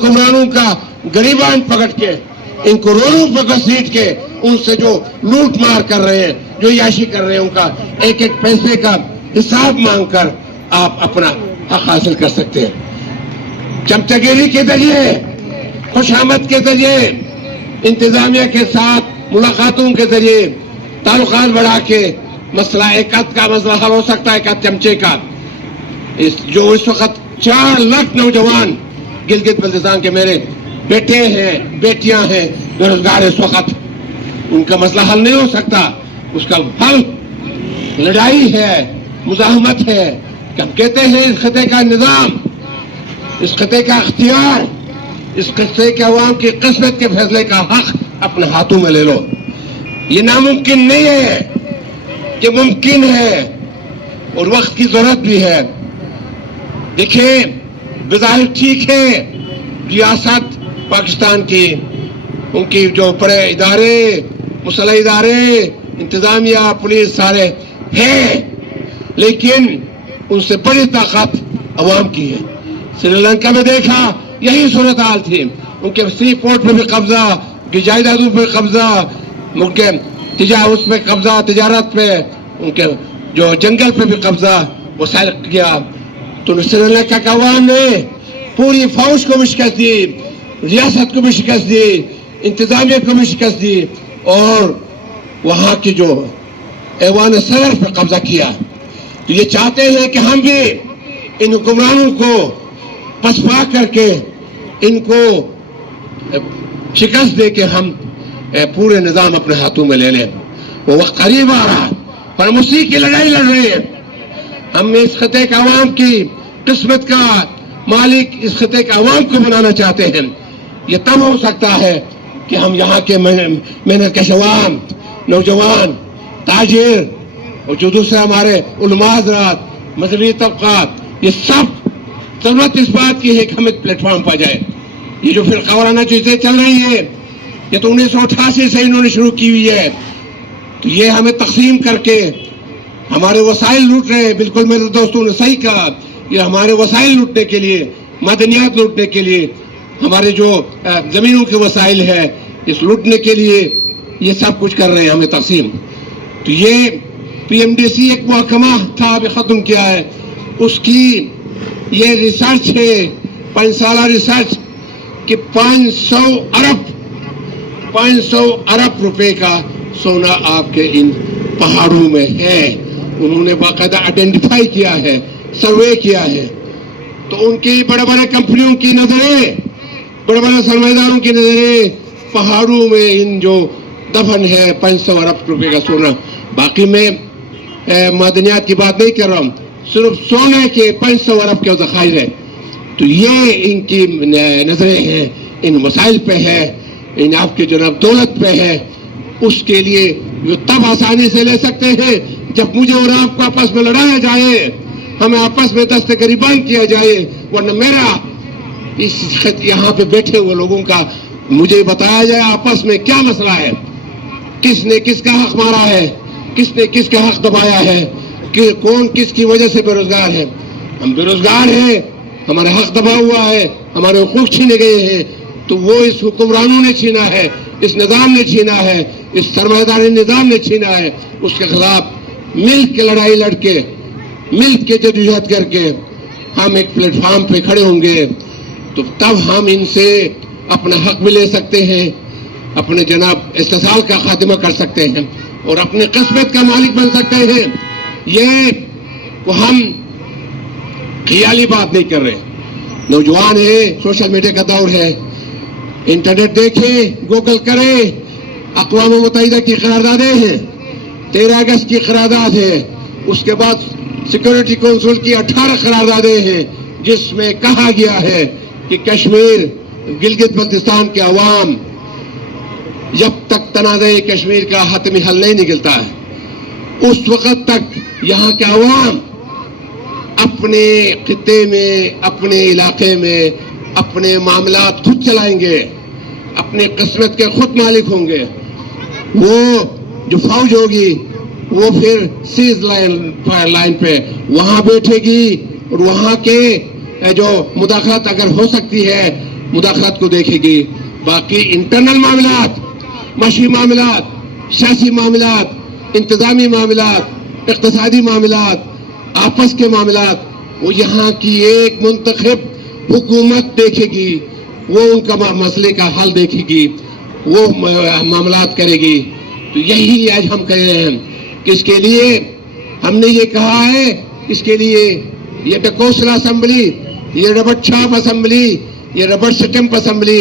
حکمرانوں کا گریبان پکڑ کے ان کو روڑوں پر گھسیٹ کے ان سے جو لوٹ مار کر رہے ہیں، جو عیاشی کر رہے ہیں، ان کا ایک ایک پیسے کا حساب مانگ کر آپ اپنا حق حاصل کر سکتے ہیں۔ چمچگیری کے ذریعے، خوش آمد کے ذریعے، انتظامیہ کے ساتھ ملاقاتوں کے ذریعے تعلقات بڑھا کے مسئلہ ایک آدھ کا مسئلہ حل ہو سکتا ہے، ایک آدھ چمچے کا۔ جو اس وقت 4 لاکھ نوجوان گلگت بلتستان کے میرے بیٹے ہیں، بیٹیاں ہیں، بے روزگار اس وقت، ان کا مسئلہ حل نہیں ہو سکتا۔ اس کا حل لڑائی ہے، مزاحمت ہے کہ ہم کہتے ہیں اس خطے کا نظام، اس خطے کا اختیار، اس خطے کے عوام کی قسمت کے فیصلے کا حق اپنے ہاتھوں میں لے لو۔ یہ ناممکن نہیں ہے، یہ ممکن ہے اور وقت کی ضرورت بھی ہے۔ دیکھیں، بظاہر ٹھیک ہے ریاست پاکستان کی، ان کی جو بڑے ادارے، مسلح ادارے، انتظامیہ، پولیس سارے ہیں، لیکن ان سے بڑی طاقت عوام کی ہے۔ سری لنکا میں دیکھا یہی صورتحال تھی، ان کے سی پورٹ پہ بھی قبضہ، ان کی جائیدادوں پہ قبضہ، ان کے اس پہ قبضہ، تجارت پہ، ان کے جو جنگل پہ بھی قبضہ وسائل کیا۔ تو سری لنکا کے عوام نے پوری فوج کو بھی شکست دی، ریاست کو بھی شکست دی، انتظامیہ کو بھی شکست دی، اور وہاں کی جو ایوان صدر پہ قبضہ کیا۔ تو یہ چاہتے ہیں کہ ہم بھی ان حکمرانوں کو پسپا کر کے ان کو شکست دے کے ہم پورے نظام اپنے ہاتھوں میں لے لیں۔ وہ وقت قریب آ رہا، پر ہم اسی کی لڑائی لڑ رہے ہیں۔ ہم اس خطے کے عوام کی قسمت کا مالک اس خطے کے عوام کو بنانا چاہتے ہیں۔ یہ تب ہو سکتا ہے کہ ہم یہاں کے محنت کش عوام، نوجوان، تاجر اور جو دوسرے ہمارے علماء حضرات، مذہبی طبقات، یہ سب ضرورت اس بات کی ہے کہ ہم ایک پلیٹ فارم پا جائے۔ یہ جو فرقہ وارانہ چیزیں چل رہی ہیں، یہ تو 1988 سے انہوں نے شروع کی ہوئی ہے۔ تو یہ ہمیں تقسیم کر کے ہمارے وسائل لوٹ رہے ہیں۔ بالکل میرے دوستوں نے صحیح کہا، یہ ہمارے وسائل لوٹنے کے لیے، معدنیات لوٹنے کے لیے، ہمارے جو زمینوں کے وسائل ہے اس لوٹنے کے لیے یہ سب کچھ کر رہے ہیں، ہمیں تقسیم۔ تو یہ پی ایم ڈی سی ایک محکمہ تھا، ابھی ختم کیا ہے، اس کی یہ ریسرچ ہے، 5 سالہ ریسرچ، کہ 500 ارب روپے کا سونا آپ کے ان پہاڑوں میں ہے۔ انہوں نے باقاعدہ آئیڈینٹیفائی کیا ہے، سروے کیا ہے۔ تو ان کی بڑے بڑے کمپنیوں کی نظریں، بڑے بڑے سرمایہ داروں کی نظریں پہاڑوں میں ان جو دفن ہے 500 ارب روپے کا سونا۔ باقی میں معدنیات کی بات نہیں کر رہا ہوں، صرف سونے کے 500 ارب کے ذخائر ہے۔ تو یہ ان کی نظریں ہیں، ان مسائل پہ ہے، ان آپ کے جناب دولت پہ ہے۔ اس کے لیے وہ تب آسانی سے لے سکتے ہیں جب مجھے اور آپ کو آپس میں لڑایا جائے، ہمیں آپس میں دست گریبان کیا جائے، ورنہ میرا اس یہاں پہ بیٹھے ہوئے لوگوں کا مجھے بتایا جائے آپس میں کیا مسئلہ ہے، کس نے کس کا حق مارا ہے، کس نے کس کا حق دبایا ہے، کہ کون کس کی وجہ سے بے روزگار ہے۔ ہم بے روزگار ہیں، ہمارا حق دبا ہوا ہے، ہمارے حقوق چھینے گئے ہیں، تو وہ اس حکمرانوں نے چھینا ہے، اس نظام نے چھینا ہے، اس سرمایہ داری نظام نے چھینا ہے۔ اس کے خلاف مل کے لڑائی لڑ کے، مل کے جدوجہد کر کے ہم ایک پلیٹ فارم پہ کھڑے ہوں گے، تو تب ہم ان سے اپنا حق بھی لے سکتے ہیں، اپنے جناب استحصال کا خاتمہ کر سکتے ہیں اور اپنے قسمت کا مالک بن سکتے ہیں۔ یہ وہ ہم خیالی بات نہیں کر رہے۔ نوجوان ہیں، سوشل میڈیا کا دور ہے، انٹرنیٹ دیکھیں، گوگل کریں، اقوام متحدہ کی قراردادیں ہیں، 13 اگست کی قرارداد ہے، اس کے بعد سیکورٹی کونسل کی 18 قراردادیں ہیں، جس میں کہا گیا ہے کہ کشمیر، گلگت بلتستان کے عوام جب تک تنازع کشمیر کا حتمی حل نہیں نکلتا ہے، اس وقت تک یہاں کے عوام اپنے خطے میں، اپنے علاقے میں اپنے معاملات خود چلائیں گے، اپنے قسمت کے خود مالک ہوں گے۔ وہ جو فوج ہوگی وہ پھر سیز لائن پہ وہاں بیٹھے گی اور وہاں کے جو مداخلت اگر ہو سکتی ہے مداخلت کو دیکھے گی. باقی انٹرنل معاملات، معاشی معاملات، سیاسی معاملات، انتظامی معاملات، اقتصادی معاملات، آپس کے معاملات، وہ یہاں کی ایک منتخب حکومت دیکھے گی. وہ ان کا مسئلے کا حل دیکھے گی، وہ معاملات کرے گی. تو یہی آج ہم کہہ رہے ہیں کہ اس کے لیے ہم نے یہ کہا ہے، اس کے لیے یہ ڈکوسلا اسمبلی، یہ ربڑ چھاپ اسمبلی، یہ ربڑ سٹمپ اسمبلی،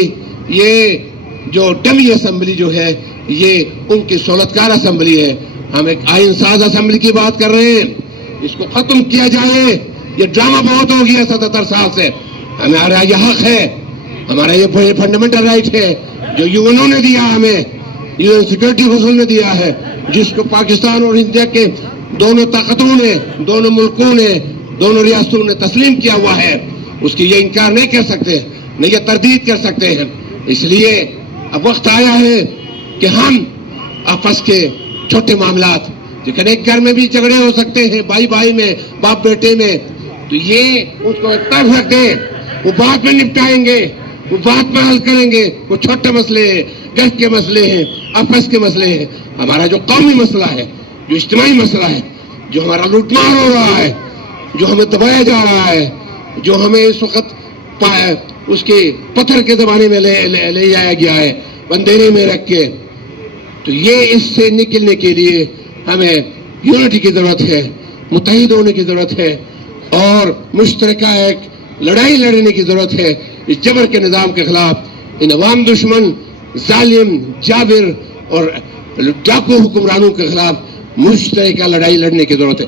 یہ جو ڈمی اسمبلی جو ہے، یہ ان کی سہولتکار اسمبلی ہے. ہم ایک آئین ساز اسمبلی کی بات کر رہے ہیں. اس کو ختم کیا جائے. یہ ڈرامہ بہت ہو گیا 77 سال سے. ہمارا یہ حق ہے، ہمارا یہ فنڈامنٹل رائٹ ہے جو یونوں نے دیا ہمیں، یون سیکورٹی کونسل نے دیا ہے، جس کو پاکستان اور انڈیا کے دونوں طاقتوں نے، دونوں ملکوں نے، دونوں ریاستوں نے تسلیم کیا ہوا ہے. اس کی یہ انکار نہیں کر سکتے، نہیں یہ تردید کر سکتے ہیں. اس لیے اب وقت آیا ہے کہ ہم آپس کے چھوٹے معاملات، لیکن ایک گھر میں بھی جھگڑے ہو سکتے ہیں، بھائی بھائی میں، باپ بیٹے میں، تو یہ اس کو ایک طرف رکھ دیں. وہ بعد میں نپٹائیں گے، وہ بعد میں حل کریں گے. وہ چھوٹے مسئلے ہیں، گھر کے مسئلے ہیں، آپس کے مسئلے ہیں. ہمارا جو قومی مسئلہ ہے، جو اجتماعی مسئلہ ہے، جو ہمارا لوٹ مار ہو رہا ہے، جو ہمیں دبایا جا رہا ہے، جو ہمیں اس وقت اس کے پتھر کے زمانے میں لے جایا گیا ہے، بندیرے میں رکھ کے، تو یہ اس سے نکلنے کے لیے ہمیں یونٹی کی ضرورت ہے، متحد ہونے کی ضرورت ہے، اور مشترکہ ایک لڑائی لڑنے کی ضرورت ہے اس جبر کے نظام کے خلاف، ان عوام دشمن، ظالم، جابر اور ڈاکو حکمرانوں کے خلاف مشترکہ لڑائی لڑنے کی ضرورت ہے.